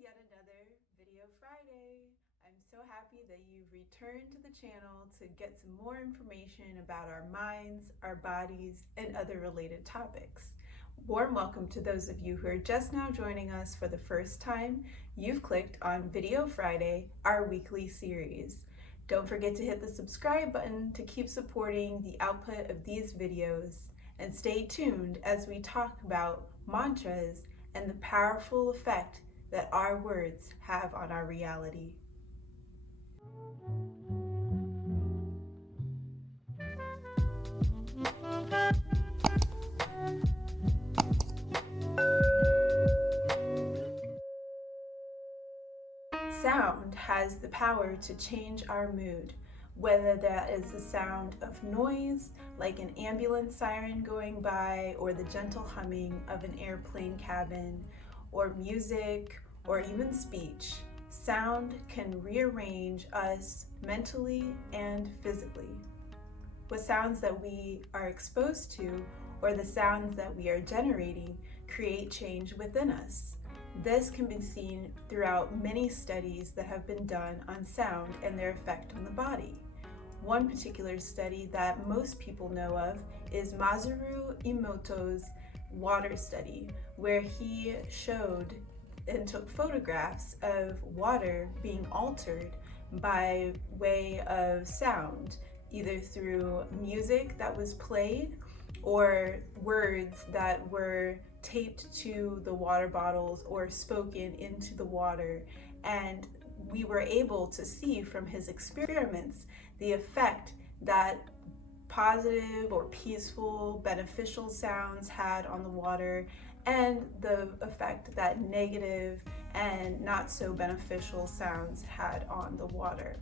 yet another Video Friday. I'm so happy that you've returned to the channel to get some more information about our minds, our bodies, and other related topics. Warm welcome to those of you who are just now joining us for the first time. You've clicked on Video Friday, our weekly series. Don't forget to hit the subscribe button to keep supporting the output of these videos, and stay tuned as we talk about mantras and the powerful effect that our words have on our reality. Sound has the power to change our mood, whether that is the sound of noise, like an ambulance siren going by, or the gentle humming of an airplane cabin, or music, or even speech. Sound can rearrange us mentally and physically. What sounds that we are exposed to, or the sounds that we are generating, create change within us. This can be seen throughout many studies that have been done on sound and their effect on the body. One particular study that most people know of is Masaru Emoto's water study, where he showed and took photographs of water being altered by way of sound, either through music that was played or words that were taped to the water bottles or spoken into the water. And we were able to see from his experiments the effect that positive or peaceful, beneficial sounds had on the water, and the effect that negative and not so beneficial sounds had on the water.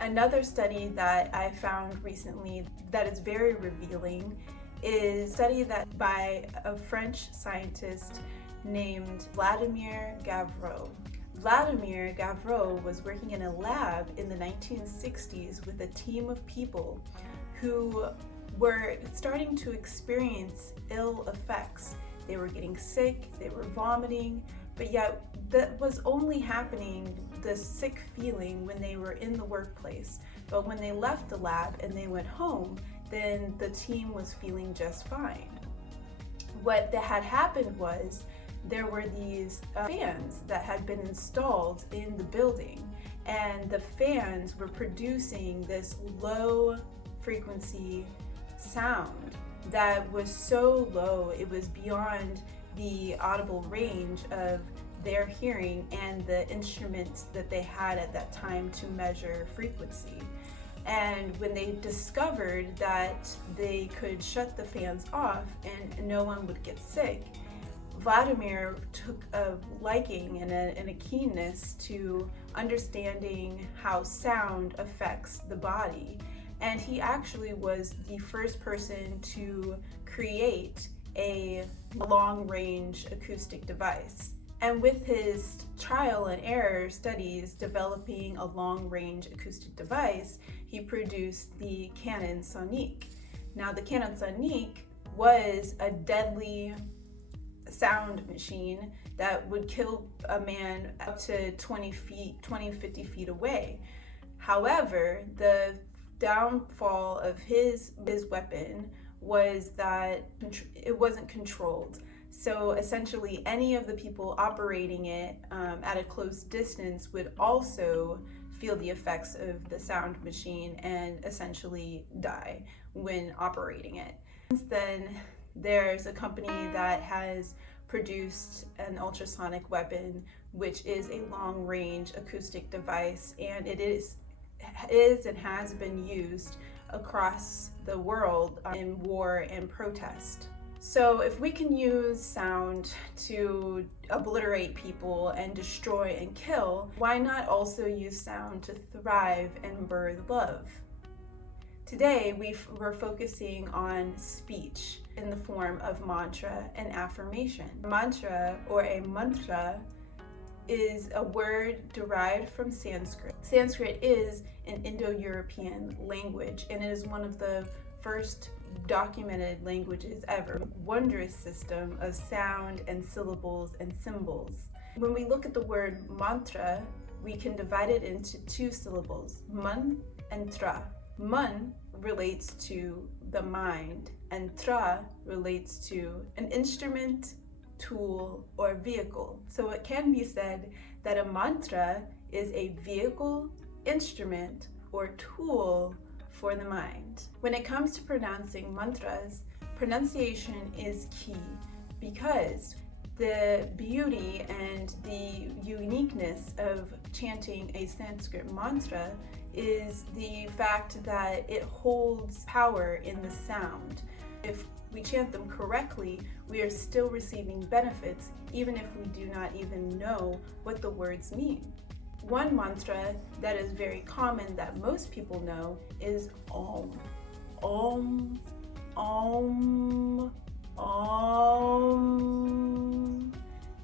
Another study that I found recently that is very revealing is a study that by a French scientist named Vladimir Gavreau. Vladimir Gavreau was working in a lab in the 1960s with a team of people who were starting to experience ill effects. They were getting sick, they were vomiting, but yet that was only happening, the sick feeling, when they were in the workplace. But when they left the lab and they went home, then the team was feeling just fine. What that had happened was there were these fans that had been installed in the building, and the fans were producing this low frequency sound that was so low it was beyond the audible range of their hearing and the instruments that they had at that time to measure frequency. And when they discovered that they could shut the fans off and no one would get sick, Vladimir took a liking and a keenness to understanding how sound affects the body. And he actually was the first person to create a long-range acoustic device. And with his trial and error studies developing a long-range acoustic device, he produced the Canon Sonique. Now, the Canon Sonique was a deadly sound machine that would kill a man up to 20, 50 feet away. However, the downfall of his weapon was that it wasn't controlled. So essentially any of the people operating it at a close distance would also feel the effects of the sound machine and essentially die when operating it. Since then, there's a company that has produced an ultrasonic weapon, which is a long-range acoustic device, and it is and has been used across the world in war and protest. So if we can use sound to obliterate people and destroy and kill, why not also use sound to thrive and birth love? Today we're focusing on speech in the form of mantra and affirmation. Mantra, or a mantra, is a word derived from Sanskrit. Sanskrit is an Indo-European language, and it is one of the first documented languages ever. Wondrous system of sound and syllables and symbols. When we look at the word mantra, we can divide it into two syllables, man and tra. Man relates to the mind, and tra relates to an instrument, tool, or vehicle. So it can be said that a mantra is a vehicle, instrument, or tool for the mind. When it comes to pronouncing mantras, pronunciation is key because the beauty and the uniqueness of chanting a Sanskrit mantra is the fact that it holds power in the sound. If we chant them correctly, we are still receiving benefits even if we do not even know what the words mean. One mantra that is very common that most people know is Om. Om, Om, Om.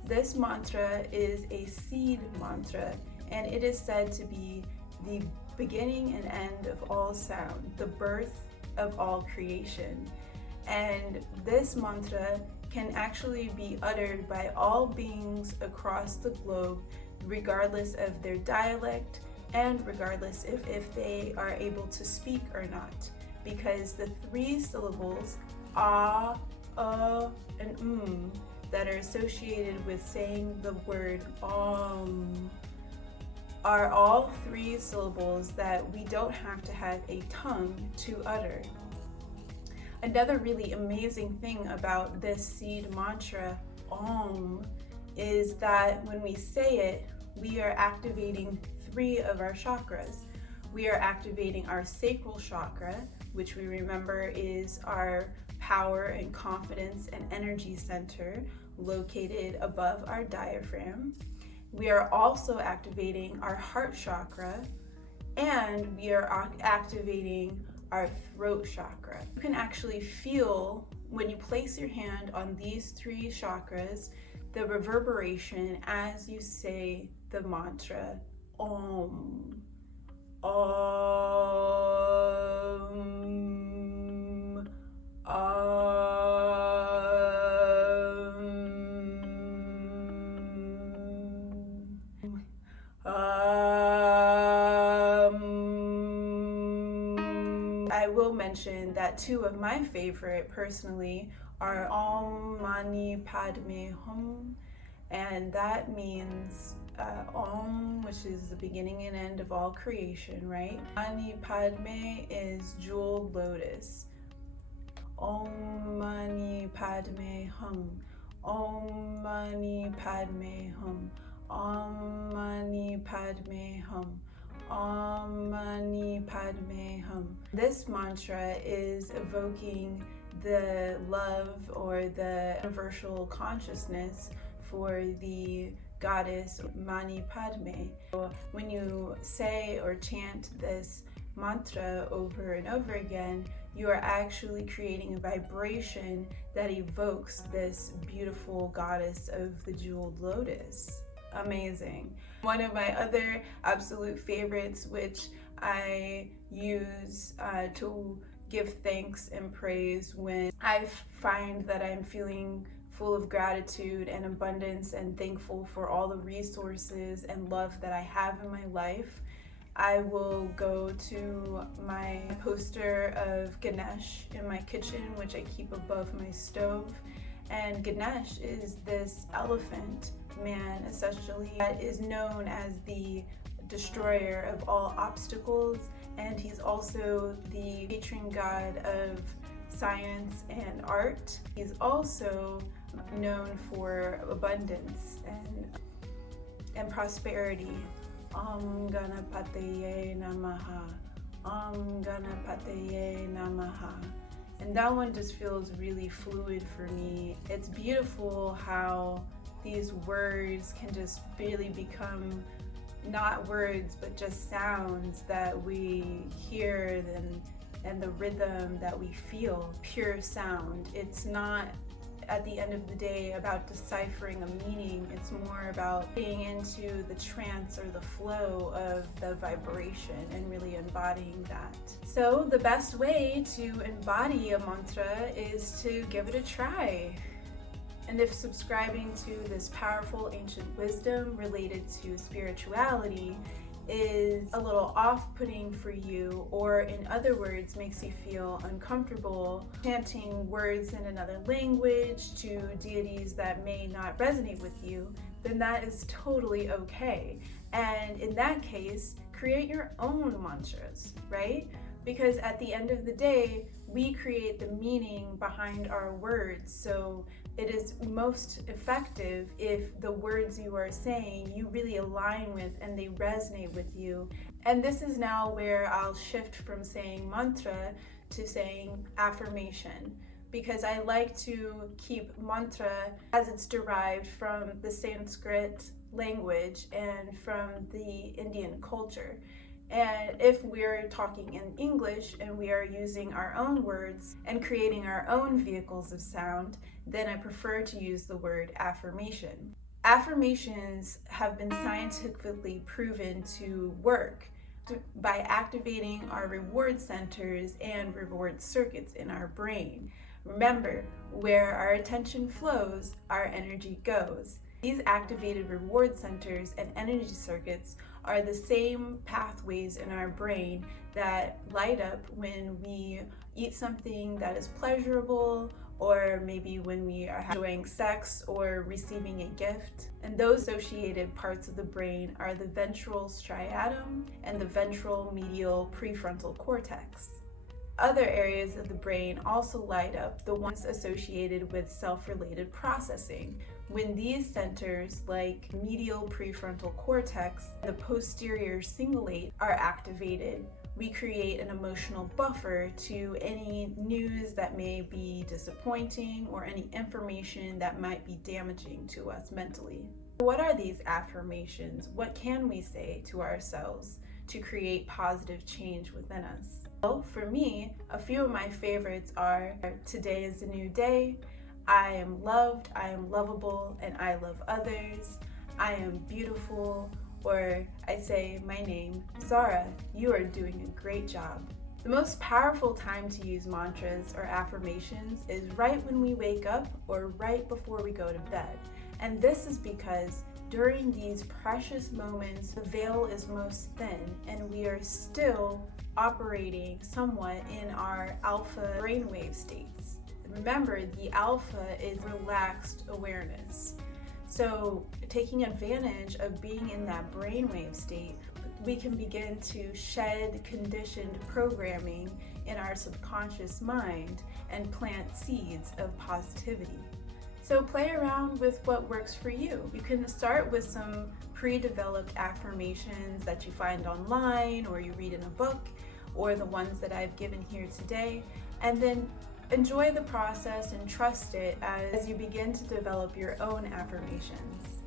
This mantra is a seed mantra, and it is said to be the beginning and end of all sound, the birth of all creation. And this mantra can actually be uttered by all beings across the globe, regardless of their dialect and regardless if they are able to speak or not, because the three syllables and that are associated with saying the word Om are all three syllables that we don't have to have a tongue to utter. Another really amazing thing about this seed mantra, Om, is that when we say it, we are activating three of our chakras. We are activating our sacral chakra, which we remember is our power and confidence and energy center located above our diaphragm. We are also activating our heart chakra, and we are activating our throat chakra. You can actually feel when you place your hand on these three chakras, the reverberation as you say the mantra Om. Om. Om. I will mention that two of my favorite personally are Om Mani Padme Hum, and that means Om, which is the beginning and end of all creation, right? Mani Padme is jeweled lotus. Om Mani Padme Hum. Om Mani Padme Hum. Om Mani Padme Hum. Om Mani Padme Hum. This mantra is evoking the love or the universal consciousness for the goddess Mani Padme. So when you say or chant this mantra over and over again, you are actually creating a vibration that evokes this beautiful goddess of the jeweled lotus. Amazing. One of my other absolute favorites, which I use to give thanks and praise when I find that I'm feeling full of gratitude and abundance and thankful for all the resources and love that I have in my life, I will go to my poster of Ganesh in my kitchen, which I keep above my stove. And Ganesh is this elephant man, essentially, that is known as the destroyer of all obstacles, and he's also the patron god of science and art. He's also known for abundance and prosperity. Om Ganapataye Namaha. Om Ganapataye Namaha. And that one just feels really fluid for me. It's beautiful how these words can just really become not words but just sounds that we hear and the rhythm that we feel. Pure sound. It's not at the end of the day about deciphering a meaning. It's more about being into the trance or the flow of the vibration and really embodying that. So the best way to embody a mantra is to give it a try. And if subscribing to this powerful ancient wisdom related to spirituality is a little off-putting for you, or in other words makes you feel uncomfortable chanting words in another language to deities that may not resonate with you, then that is totally okay. And in that case, create your own mantras, right? Because at the end of the day, we create the meaning behind our words. So it is most effective if the words you are saying you really align with and they resonate with you. And this is now where I'll shift from saying mantra to saying affirmation, because I like to keep mantra as it's derived from the Sanskrit language and from the Indian culture. And if we're talking in English and we are using our own words and creating our own vehicles of sound, then I prefer to use the word affirmation. Affirmations have been scientifically proven to work by activating our reward centers and reward circuits in our brain. Remember, where our attention flows, our energy goes. These activated reward centers and energy circuits are the same pathways in our brain that light up when we eat something that is pleasurable, or maybe when we are enjoying sex or receiving a gift. And those associated parts of the brain are the ventral striatum and the ventral medial prefrontal cortex. Other areas of the brain also light up, the ones associated with self-related processing. When these centers, like medial prefrontal cortex and the posterior cingulate, are activated, we create an emotional buffer to any news that may be disappointing or any information that might be damaging to us mentally. What are these affirmations? What can we say to ourselves to create positive change within us? Well, for me, a few of my favorites are: today is a new day, I am loved, I am lovable, and I love others, I am beautiful, or I say my name, Zahra, you are doing a great job. The most powerful time to use mantras or affirmations is right when we wake up or right before we go to bed. And this is because during these precious moments, the veil is most thin and we are still operating somewhat in our alpha brainwave states. Remember, the alpha is relaxed awareness. So taking advantage of being in that brainwave state, we can begin to shed conditioned programming in our subconscious mind and plant seeds of positivity. So play around with what works for you. You can start with some pre-developed affirmations that you find online or you read in a book, or the ones that I've given here today, and then enjoy the process and trust it as you begin to develop your own affirmations.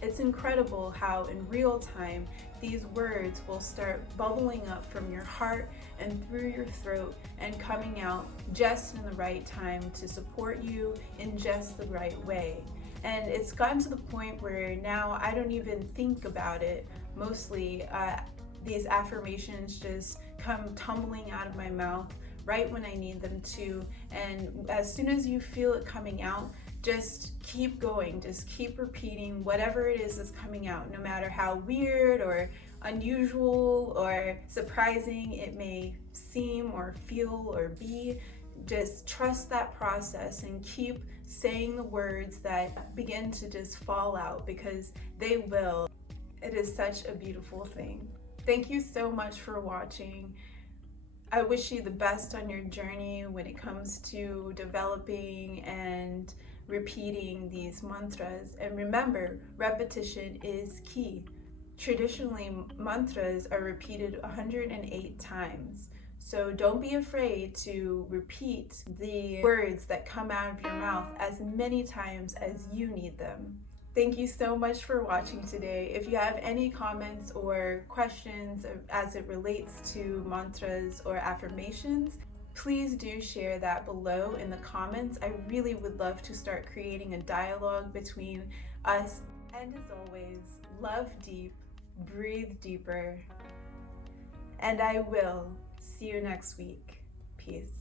It's incredible how in real time these words will start bubbling up from your heart and through your throat and coming out just in the right time to support you in just the right way. And it's gotten to the point where now I don't even think about it. Mostly these affirmations just come tumbling out of my mouth right when I need them to, and as soon as you feel it coming out, just keep going, just keep repeating whatever it is that's coming out, no matter how weird or unusual or surprising it may seem or feel or be. Just trust that process and keep saying the words that begin to just fall out, because they will. It is such a beautiful thing. Thank you so much for watching. I wish you the best on your journey when it comes to developing and repeating these mantras. And remember, repetition is key. Traditionally, mantras are repeated 108 times. So don't be afraid to repeat the words that come out of your mouth as many times as you need them. Thank you so much for watching today. If you have any comments or questions as it relates to mantras or affirmations, please do share that below in the comments. I really would love to start creating a dialogue between us. And as always, love deep, breathe deeper, and I will see you next week. Peace.